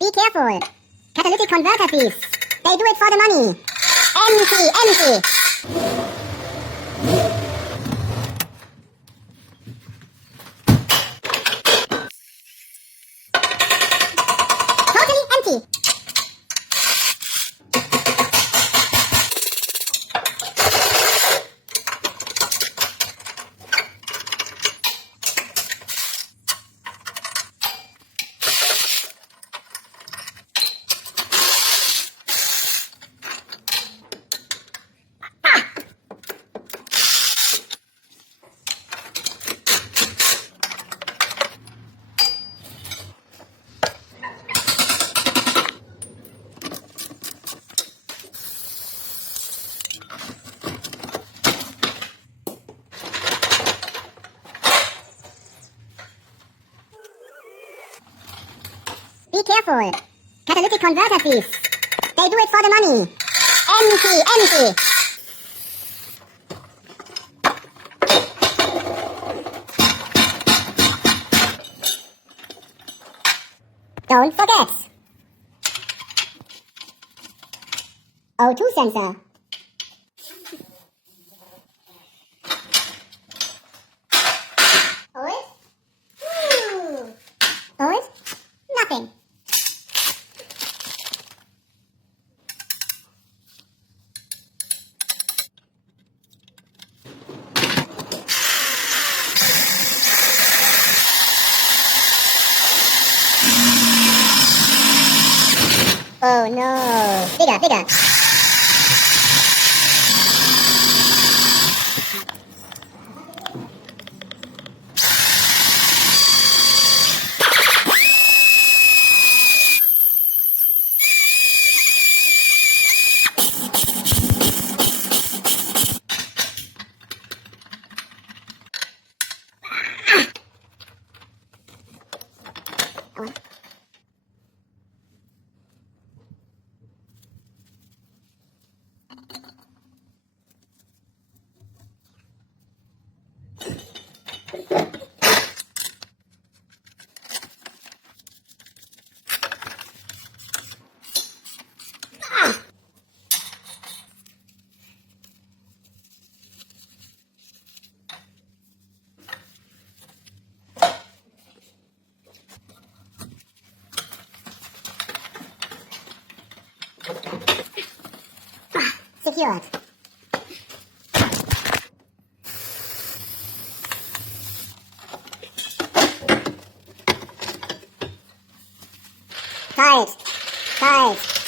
Be careful. Catalytic converter thieves. They do it for the money. Empty, empty. Totally empty. Be careful. Catalytic converter thieves. They do it for the money. Empty, empty. Don't forget. O2 sensor. Hold. Hold. Nothing. Oh no. Bigger, bigger. Secured. Tight. Tight.